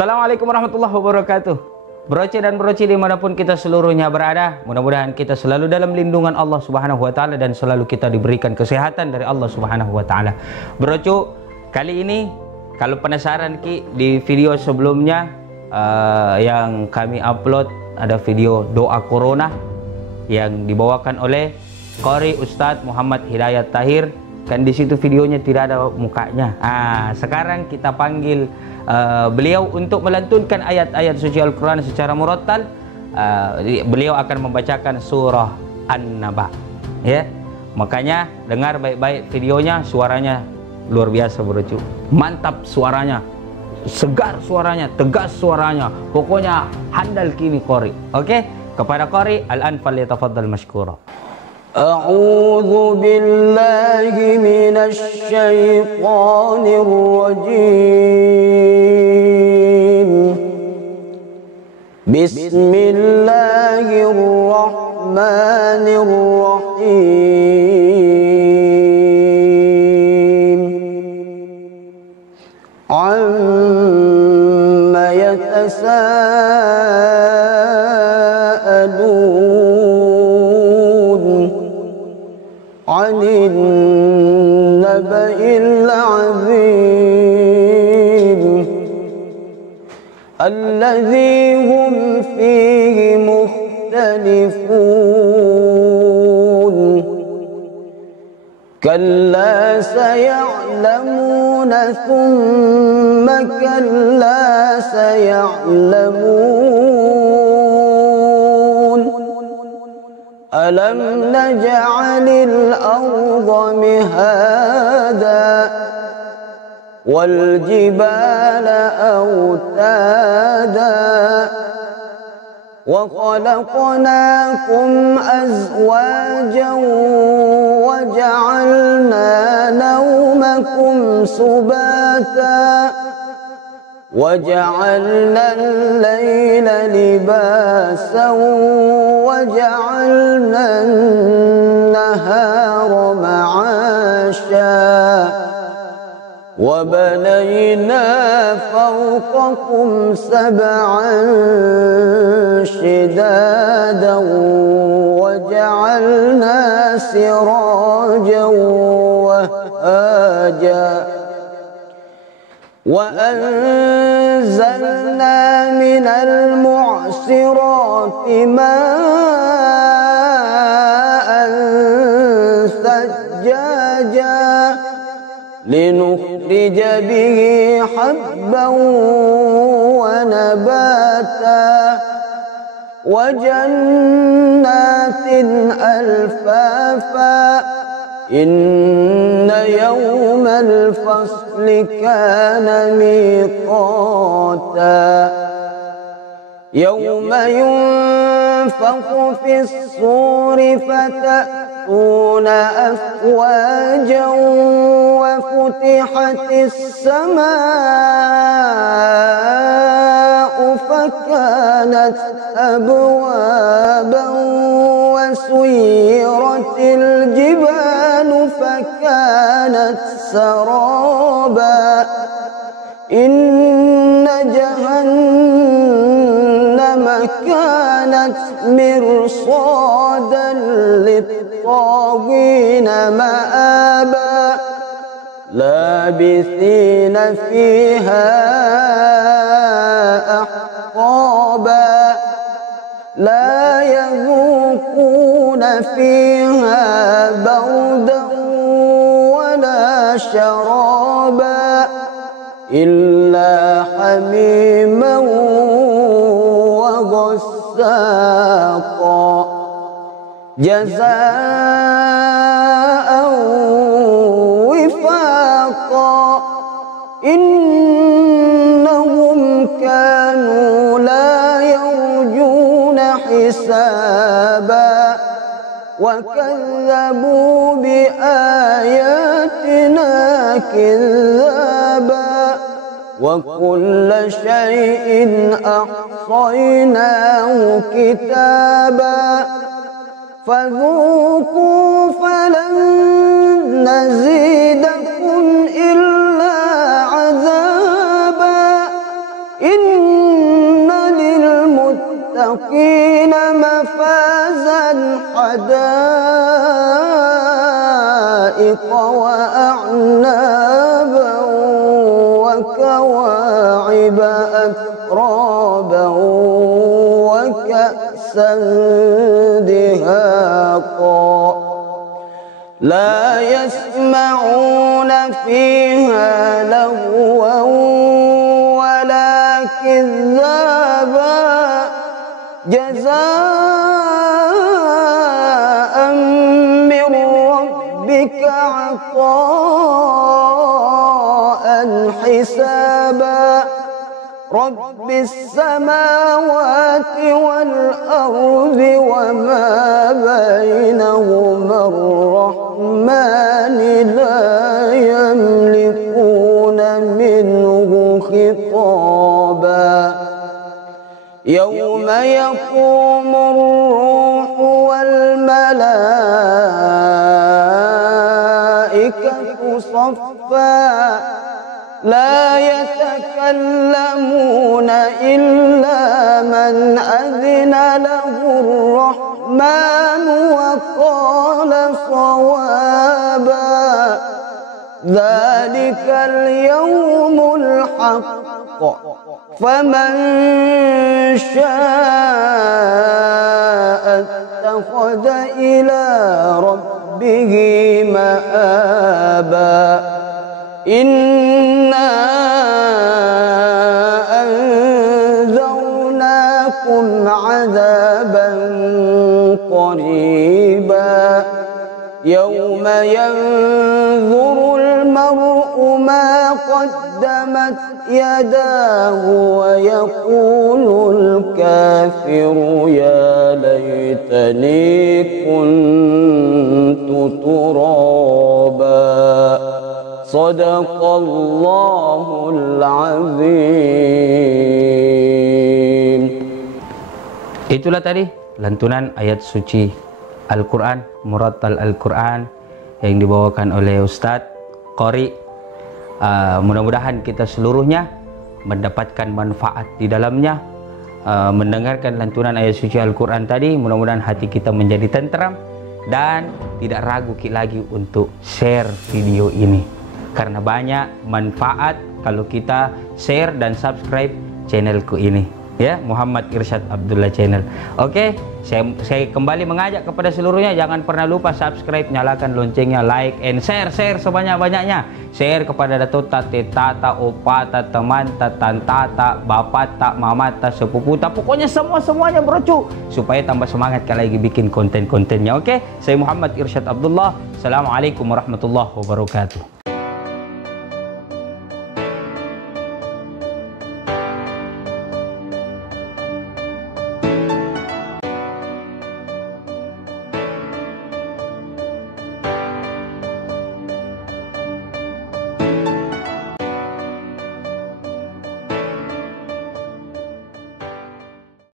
Assalamualaikum warahmatullahi wabarakatuh. Broce dan broci dimanapun kita seluruhnya berada, mudah-mudahan kita selalu dalam lindungan Allah Subhanahu wa Ta'ala dan selalu kita diberikan kesehatan dari Allah Subhanahu wa Ta'ala. Broco, kali ini kalau penasaran di video sebelumnya yang kami upload ada video doa corona yang dibawakan oleh Qori Ustadz Muhammad Hidayat Tahir. Kan di situ videonya tidak ada mukanya. Sekarang kita panggil beliau untuk melantunkan ayat-ayat suci Al-Quran secara murattal. Beliau akan membacakan surah An-Naba, ya. Makanya dengar baik-baik videonya, suaranya luar biasa bro. Mantap suaranya, segar suaranya, tegas suaranya. Pokoknya handal kini Qori. Oke, kepada Qori, al-an falyatafaddal mashkura. أعوذ بالله من الشيطان الرجيم بسم الله الرحمن الرحيم عما يتساءلون عن النبأ العظيم الذي هم فيه مختلفون كلا سيعلمون ثم كلا سيعلمون ألم نجعل الأرض مهادا والجبال أوتادا وخلقناكم أزواجا وجعلنا نومكم سباتا وجعلنا الليل لباسا وجعلنا النهار معاشا وبنينا فوقكم سبعا شدادا وجعلنا سراجا وهاجا وأنزلنا من المعصرات ماء ثجاجا لنخرج به حبا ونباتا وجنات ألفافا إن يوم الفصل كان ميقاتا يوم ينفخ في الصور فتأتون أفواجا وفتحت السماء فكانت أبوابا وسيرت الجبال فكانت سرابا إن جهنم كانت مرصادا للطاغين مآبا لابثين فيها أحقابا لا يذوقون فيها بردا ولا شرابا إلا حميما وغساقا جزاء وفاقا إنهم كانوا لا يرجون حسابا وكذبوا بآياتنا كذابا وكل شيء أحصيناه كتابا فذوقوا فلن نزيدكم إلا عذابا إن شرابا وكأسا دهاقا لا يسمعون فيها لغوا ولا كذابا جزاء من ربك عطاء حسابا رب السماوات والأرض وما بينهما الرحمن لا يملكون منه خطابا يوم يقوم الروح والملائكة صفا لا يتكلمون إلا من أذن له الرحمن وقال صوابا ذلك اليوم الحق فمن شاء اتخذ إلى ربه مآبا إنا أنذرناكم عذابا قريبا يوم ينظر المرء ما قدمت يداه ويقول الكافر يا ليتني كنت ترابا صدق الله العظيم. Itulah tadi lantunan ayat suci Al-Quran, Murattal Al-Quran yang dibawakan oleh Ustadz Qori. Mudah-mudahan kita seluruhnya mendapatkan manfaat di dalamnya. Mendengarkan lantunan ayat suci Al-Quran tadi, mudah-mudahan hati kita menjadi tenteram dan tidak ragu lagi untuk share video ini, karena banyak manfaat kalau kita share dan subscribe channelku ini, ya, Muhammad Irsyad Abdullah Channel. Oke, saya kembali mengajak kepada seluruhnya, jangan pernah lupa subscribe, nyalakan loncengnya, like and share sebanyak-banyaknya. Share kepada datuk, tate, tata, opa, teman, tata, bapak, mama, sepupu, pokoknya semuanya bro, supaya tambah semangat kalau lagi bikin konten-kontennya. Oke, saya Muhammad Irsyad Abdullah. Assalamualaikum warahmatullahi wabarakatuh.